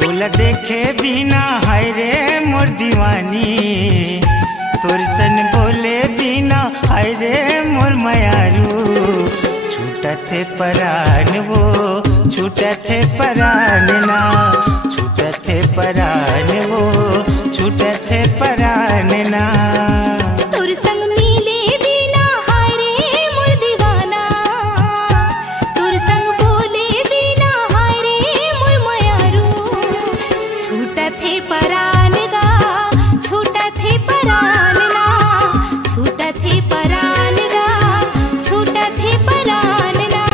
तोला देखे बिना हाय रे मोर दीवानी, तोर सन बोले बिना हाय रे मोर मयारू। छूटथे परान वो छूटथे परान ना, छूटथे परान वो छूटथे परान ना। तोर संग मिले बिना हाय रे मोर दीवाना, तोर संग बोले बिना हाय रे मोर मयारू। छूटथे परान गा छूटथे परान ना, छूटथे परान गा छूटथे परान ना।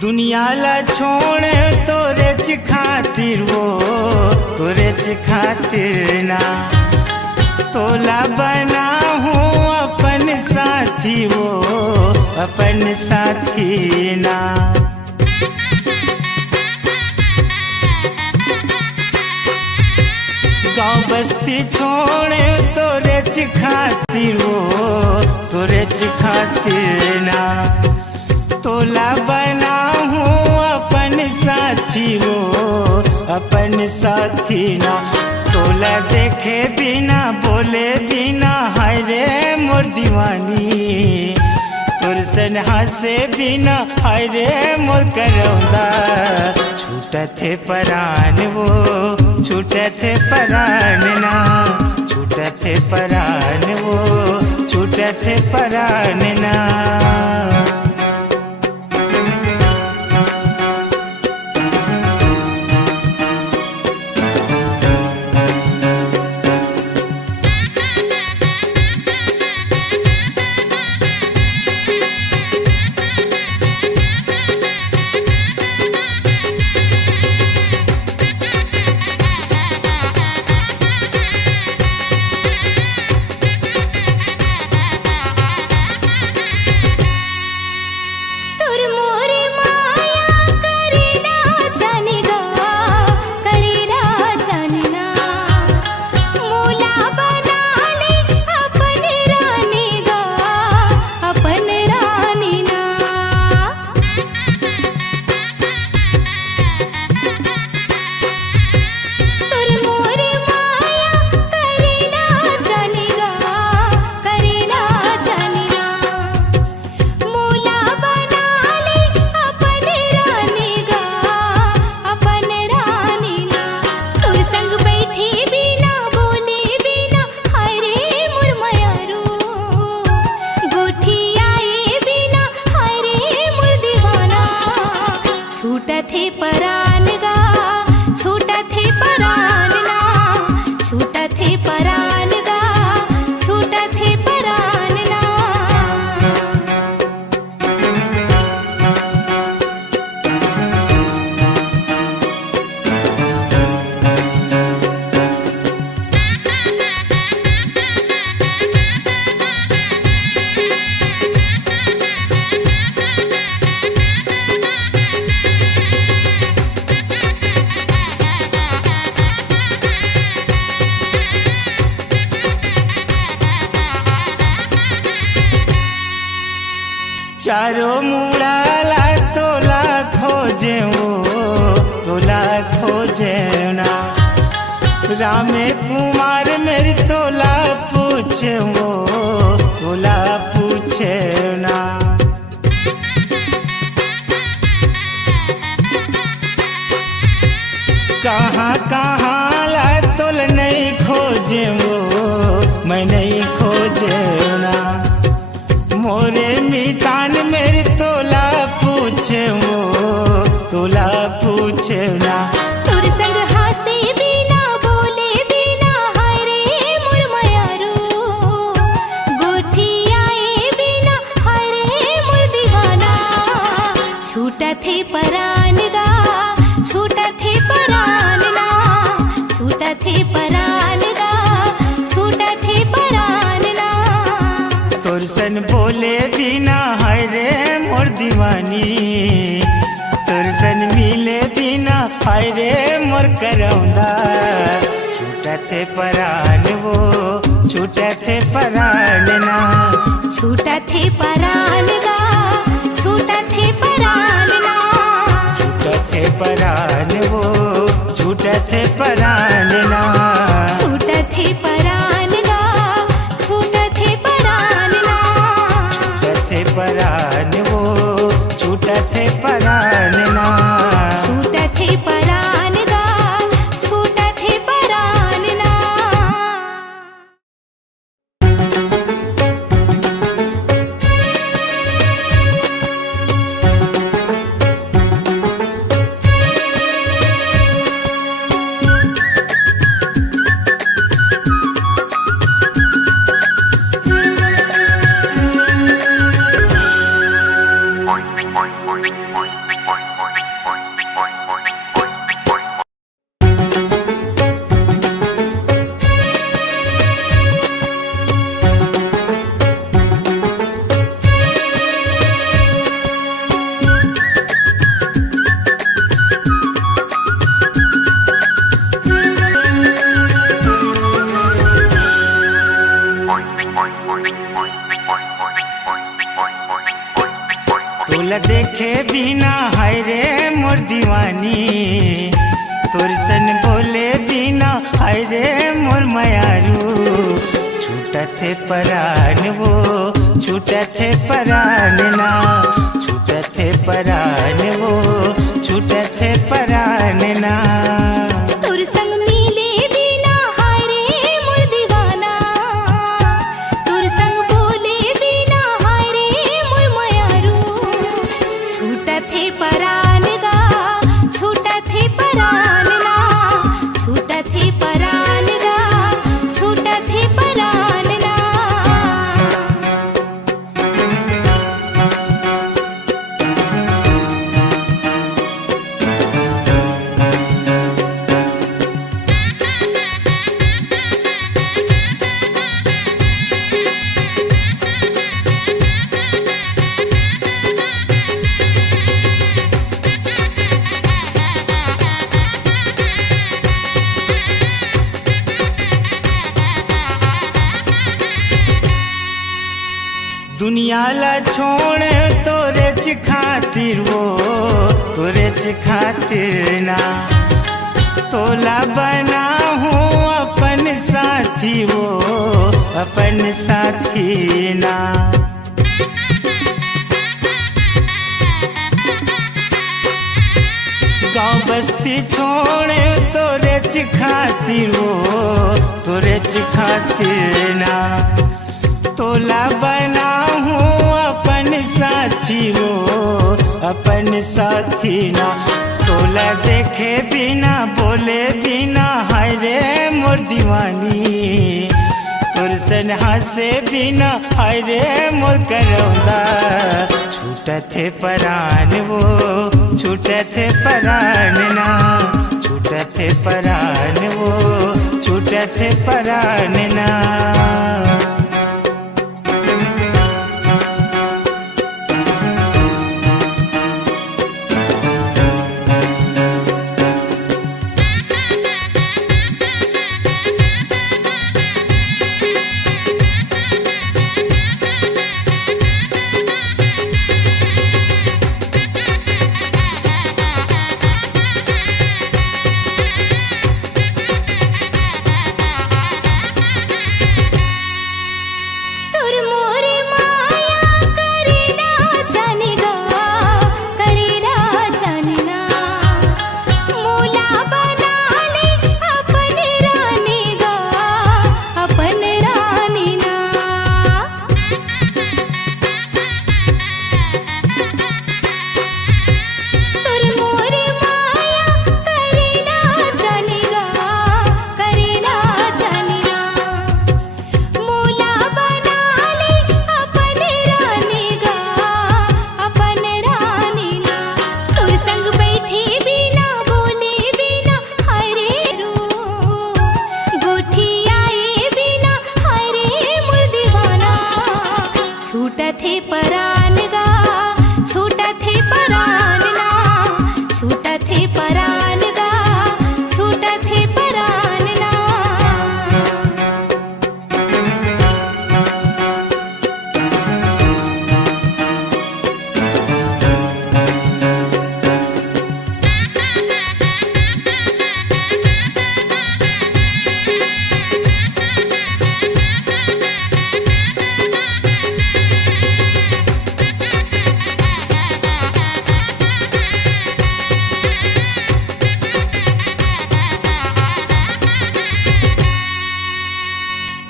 दुनिया ला छोड़ तोरे च खातिर वो तोरे च खातिर ना, तोला बना हूँ अपन साथी वो अपन साथी ना। गाँव बस्ती छोड़ तोरे च खातिर वो तोरे च खातिर ना, तोला बना हूँ अपन साथी वो अपन साथी ना। तोला देखे बिना बोले बिना हाय रे मोर दीवानी, तोर सन हंसे बिना हाय रे मोर करौंदा। छूटथे परान वो छूटथे परान ना, छूटथे परान वो छूटथे परान ना। छूटथे परान गा छूटथे परान ना, छूटथे परान गा छूटथे परान ना। चारों मुड़ाला तोला खोजे वो तोला खोजे ना, रामे कुमार मेरी तोला पूछे वो तोला पूछे ना। कहाँ कहाँ ला तोल नहीं खोजे वो मैं नहीं खोजे ना। मोरे मितान मेरी तोला पूछे वो तोला पूछे ना। तोर संग हासे बिना बोले बिना हाय रे मोर मयारू। गोठी आए बिना हाय रे मोर दीवाना। छूटथे परान गा छूटथे बिना हाय रे मोर करौंदा छूटथे परान वो छूटथे परान ना छूटा थे परान गा छूटा थे परान ना छूटथे परान वो छूटथे परान ना छूटा थे परान गा छूटा थे परान ना छूटथे परान वो छूटथे परान ना छूटा थे परान गा छूटा थे परान ना तोला देखे बिना हाय रे मोर दीवानी तोर सन बोले बिना हाय रे मोर मयारू छूटथे परान वो छूटथे परान ना छूटथे परान वो छूटथे परान ना तोर संग मिले बिना हाय रे मोर दीवाना तोर संग बोले बिना हाय रे मोर मयारू छूटा थे परान गा छूटा थे परान ना छूटा थे परान गा छूटा थे परान ना दुनिया ला छोड़ तोरे च खातिर वो तोरे च खातिर ना तोला बना हूँ अपन साथी वो अपन साथी ना गाँव बस्ती छोड़ तोरे च खातिर वो तोरे च खातिर ना तोला बना हूँ अपन साथी वो अपन साथी ना तोला देखे बिना बोले बिना हाय रे मोर दीवानी तोर सन हंसे बिना हाय रे मोर करौंदा छूटथे परान वो छूटथे परान ना छूटथे परान वो छूटथे परान ना परान गा छूटत है परान ना।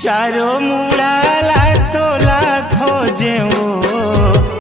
चारों मुड़ा